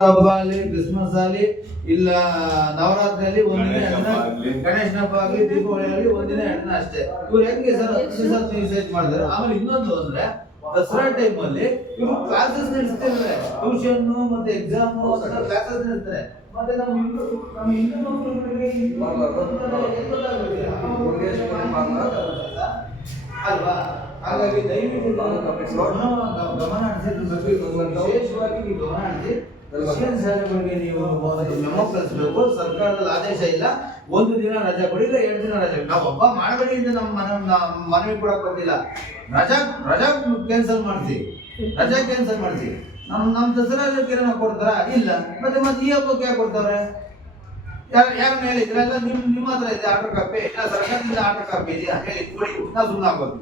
ಹಬ್ಬ ಆಗಲಿ, ಕ್ರಿಸ್ಮಸ್ ಆಗಲಿ, ಇಲ್ಲ ನವರಾತ್ರಿಯಲ್ಲಿ ಒಂದಿನ ಗಣೇಶನ ಹಬ್ಬ ಆಗಲಿ, ದೀಪಾವಳಿ ಆಗಲಿ ಒಂದಿನ ಎರಡಿನ ಅಷ್ಟೇ. ಇವ್ರು ಹೆಂಗೆ ಸರ್ ರಿಸರ್ಚ್ ಮಾಡಿದಾರೆ. ಆಮೇಲೆ ಇನ್ನೊಂದು ಅಂದ್ರೆ ದಸರಾ ಟೈಮ್ ಅಲ್ಲಿ ಇವರು ಕ್ಲಾಸಸ್ ನಡೆಸ್ತಿರ್ತಾರೆ, ಟ್ಯೂಷನ್ ಮತ್ತೆ ಎಕ್ಸಾಮ್ ಕ್ಲಾಸಸ್ ನಡೆಸ್ತಾರೆ. ಮತ್ತೆ ನಮ್ಮ ಹಿಂದೂ ಮಕ್ಕಳಿಗೆ ಅಲ್ವಾ? ಹಾಗಾಗಿ ದಯವಿಟ್ಟು ಗಮನ ಹರಿಸಿದ್ರು ವಿಶೇಷವಾಗಿ ನೀವು ಗಮನ ಹರಿಸಿ ಕ್ರಿಶ್ಚಿಯನ್ ಶಾಲೆಗಳಿಗೆ ನೀವು ಮೆಮೊ ಕಳಿಸ್ಬೇಕು. ಸರ್ಕಾರದಲ್ಲಿ ಆದೇಶ ಇಲ್ಲ, ಒಂದು ದಿನ ರಜಾ ಕೊಡಿ, ಇಲ್ಲ 2 ದಿನ ರಜೆ. ನಾವು ಹಬ್ಬ ಮಾಡಬೇಡಿ ಅಂತ ನಮ್ಮ ಮನವಿ ಕೂಡ ಬಂದಿಲ್ಲ. ರಜಾ ಕ್ಯಾನ್ಸಲ್ ಮಾಡಿಸಿ, ರಜಾ ಕ್ಯಾನ್ಸಲ್ ಮಾಡಿಸಿ. ನಮ್ಮ ದಸರಾಕ್ಕೆ ನಾವು ಕೊಡ್ತಾರ ಇಲ್ಲ, ಮತ್ತೆ ಈ ಹಬ್ಬಕ್ಕೆ ಯಾಕೆ ಕೊಡ್ತಾರೆ? ಯಾರನ್ನ ಹೇಳಿ ಇದೆಲ್ಲ ನಿಮ್ಮ ಹತ್ರ ಇದೆ ಆರ್ಡರ್ ಕಾಪಿ, ಇಲ್ಲ ಸರ್ಕಾರದಿಂದ ಆರ್ಡರ್ ಕಾಪಿ ಇದೆಯಾ ಹೇಳಿ ಕೊಡಿ, ನಾವು ಸುಮ್ಮನೆ ಆಗ್ಬೋದು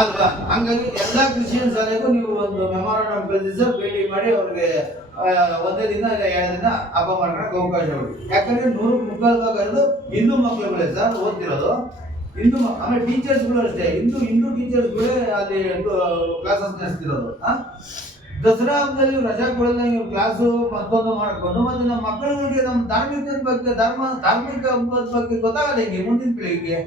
ಅಲ್ವಾ? ಹಂಗಾಗಿ ಎಲ್ಲಾ ಕ್ರಿಶ್ಚಿಯನ್ ಶಾಲೆಗೂ ನೀವು ಒಂದು ಮೆಮೊರಾಂಡಮ್ ಕಳಿಸಿ ಭೇಟಿ ಮಾಡಿ ಅವ್ರಿಗೆ ಒಂದೇ ದಿನ ಇಲ್ಲ 2 ದಿನ ಹಬ್ಬ ಮಾಡ್ಕೊಳಕ್ಕೆ ಅವಕಾಶ ಕೊಡಿ. ಯಾಕಂದ್ರೆ 100ಕ್ಕೆ 3/4 ಹಿಂದೂ ಮಕ್ಕಳುಗಳೇ ಸರ್ ಓದ್ತಿರೋದು. ಹಿಂದೂ ಆಮೇಲೆ ಟೀಚರ್ಸ್ಗಳು ಅಷ್ಟೇ, ಹಿಂದೂ ಟೀಚರ್ಸ್ಗಳೇ ಅಲ್ಲಿ ಕ್ಲಾಸಸ್ ನಡೆಸ್ತಿರೋದು. ದಸರಾ ಹಬ್ಬದಲ್ಲಿ ರಜಾ ಕೊಡಲ್ಲ, ನೀವು ಕ್ಲಾಸು ಮತ್ತೊಂದು ಮಾಡ್ಕೊಂಡು ಮತ್ತೆ ನಮ್ಮ ಮಕ್ಕಳುಗಳಿಗೆ ನಮ್ಮ ಧಾರ್ಮಿಕದ ಬಗ್ಗೆ ಧಾರ್ಮಿಕ ಹಬ್ಬದ ಬಗ್ಗೆ ಗೊತ್ತಾಗಲ್ಲ ಹೆಂಗೆ ಮುಂದಿನ ಪೀಳಿಗೆಗೆ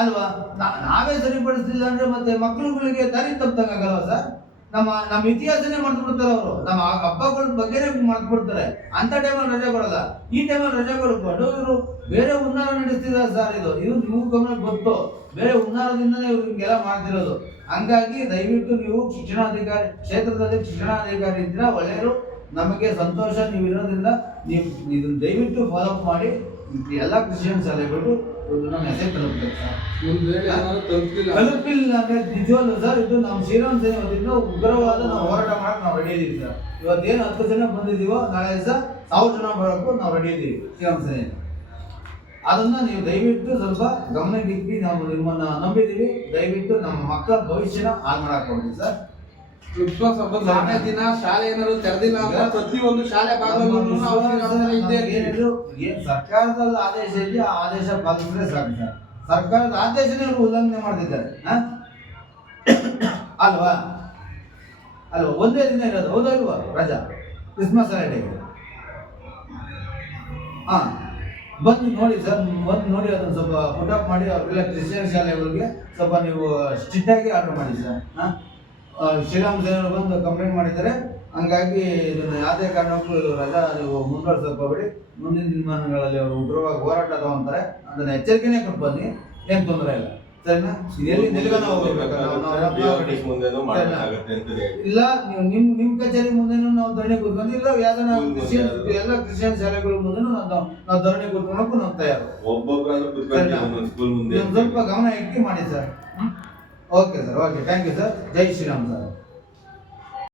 ಅಲ್ವಾ? ನಾವೇ ಸರಿಪಡಿಸ್ತಿಲ್ಲ ಅಂದ್ರೆ ಮತ್ತೆ ಮಕ್ಕಳುಗಳಿಗೆ ದಾರಿ ತಪ್ಪದಂಗಾಗಲ್ವ ಸರ್? ನಮ್ಮ ಇತಿಹಾಸನೇ ಮರ್ತು ಬಿಡ್ತಾರೆ ಅವರು, ನಮ್ಮ ಹಬ್ಬಗಳ ಬಗ್ಗೆನೇ ಮರ್ತು ಬಿಡ್ತಾರೆ. ಅಂತ ಟೈಮಲ್ಲಿ ರಜೆ ಕೊಡಲ್ಲ. ಈ ಟೈಮಲ್ಲಿ ರಜೆ ಕೊಡ್ಕೊಂಡು ಇವರು ಬೇರೆ ಹುನ್ನಾರ ನಡೆಸ್ತಿದ್ದಾರೆ ಸರ್. ಇದು ನೀವು ಗಮನ ಗೊತ್ತು, ಬೇರೆ ಹುನ್ನಾರದಿಂದನೇ ಇವ್ರು ಹಿಂಗೆಲ್ಲ ಮಾಡ್ತಿರೋದು. ಹಂಗಾಗಿ ದಯವಿಟ್ಟು ನೀವು ಶಿಕ್ಷಣಾಧಿಕಾರಿ ಕ್ಷೇತ್ರದಲ್ಲಿ ಶಿಕ್ಷಣಾಧಿಕಾರಿ ಇದ್ದೀರಾ, ಒಳ್ಳೆಯರು, ನಮಗೆ ಸಂತೋಷ ನೀವು ಇರೋದ್ರಿಂದ. ನೀವು ಇದನ್ನ ದಯವಿಟ್ಟು ಫಾಲೋ ಅಪ್ ಮಾಡಿ. ಎಲ್ಲ ಕ್ರಿಶ್ಚಿಯನ್ ಶಾಲೆಗಳು ನಮ್ಮ ಮೆಸೇಜ್ ತಲುಪಿಲ್ಲ ಅಂದ್ರೆ ನಿಜವಲ್ಲ ಸರ್. ಇದು ನಮ್ಮ ಶ್ರೀರಾಮ್ ಸೇನೆ ವತಿಯಿಂದ ಉಗ್ರವಾದ ನಾವು ಹೋರಾಟ ಮಾಡಕ್ಕೆ ನಾವು ರೆಡಿ ಇದೀವಿ ಸರ್. ಇವತ್ತೇನು 10 ಜನ ಬಂದಿದ್ದೀವೋ, ನಾಳೆ ದಿವಸ 1000 ಜನ ಬರೋಕ್ಕೂ ನಾವು ರೆಡಿ ಇದ್ದೀವಿ ಶ್ರೀರಾಮ್ ಸೇನೆ. ಅದನ್ನ ನೀವು ದಯವಿಟ್ಟು ಸ್ವಲ್ಪ ಗಮನಕ್ಕೆ ಇಟ್ಟು, ನಾವು ನಿಮ್ಮನ್ನ ನಂಬಿದ್ದೀವಿ. ದಯವಿಟ್ಟು ನಮ್ಮ ಮಕ್ಕಳ ಭವಿಷ್ಯನ ಹಾಳು ಮಾಡಕ್ ಹೋಗ್ತೀವಿ ಸರ್. ಕ್ರಿಸ್ಮಸ್ ಹಬ್ಬದ 4ನೇ ದಿನ ಶಾಲೆ ಏನಾದ್ರು ತೆರೆದಿಲ್ಲ ಅಂದ್ರೆ ಪ್ರತಿಯೊಂದು ಶಾಲೆ ಬಾಗಿಲಲ್ಲೂ ಏನ್ ಸರ್ಕಾರದಲ್ಲಿ ಆದೇಶ ಇದೆ, ಆ ಆದೇಶ ಪಾಲಿಸಿದ್ರೆ ಸಾಕು ಸರ್. ಸರ್ಕಾರದ ಆದೇಶನೇ ಉಲ್ಲಂಘನೆ ಮಾಡ್ತಿದ್ದಾರೆ ಅಲ್ವಾ? ಒಂದೇ ದಿನ ಇರೋದು, ಹೌದಲ್ವಾ ರಜಾ ಕ್ರಿಸ್ಮಸ್ ಹಾಲಿಡೇಗೆ? ಬಂದು ನೋಡಿ ಸರ್, ಬಂದು ನೋಡಿ ಅದನ್ನು ಸ್ವಲ್ಪ ಪುಟಪ್ ಮಾಡಿ. ಅವ್ರಿಗೆಲ್ಲ ಕ್ರಿಶ್ಚಿಯನ್ ಶಾಲೆಗಳಿಗೆ ಸ್ವಲ್ಪ ನೀವು ಸ್ಟ್ರಿಕ್ಟ್ ಆಗಿ ಆರ್ಡರ್ ಮಾಡಿ ಸರ್. ಶ್ರೀರಾಮ್ ಸೇನೆ ಬಂದು ಕಂಪ್ಲೇಂಟ್ ಮಾಡಿದ್ದಾರೆ. ಹಂಗಾಗಿ ಇದನ್ನು ಯಾವುದೇ ಕಾರಣಕ್ಕೂ ರಜಾ ನೀವು ಮುಂದುವರ್ಸಕ್ಕೆ ಹೋಗ್ಬೇಡಿ. ಮುಂದಿನ ದಿನಮಾನಗಳಲ್ಲಿ ಅವರು ಉಗ್ರವಾಗಿ ಹೋರಾಟ ತಗೊಂತಾರೆ, ಅದನ್ನ ಎಚ್ಚರಿಕೆನೇ ಕೊಟ್ಟು ಬನ್ನಿ, ಏನು ತೊಂದರೆ ಇಲ್ಲ ಸರಿನಾ? ಇದೆಲ್ಲಿ ನಿಲ್ಗನ ಹೋಗ್ಬೇಕು ಇಲ್ಲ, ನೀವು ನಿಮ್ಮ ಕಚೇರಿ ಮುಂದೆನೂ ನಾವು ಧರಣಿ ಕೂತ್ಕೊಂಡು, ಇಲ್ಲ ಯಾವ್ದಾನ ಎಲ್ಲ ಕ್ರಿಶ್ಚಿಯನ್ ಶಾಲೆಗಳ ಮುಂದೆನೂ ನಾವು ಧರಣಿ ಕೂತ್ಕೊಳ್ಳೋಕ್ಕೂ ನಾವು ತಯಾರು. ಸ್ವಲ್ಪ ಗಮನ ಇಟ್ಟು ಮಾಡಿ sir. Okay sir, okay, thank you sir. ಜೈ ಶ್ರೀರಾಮ್ ಸರ್.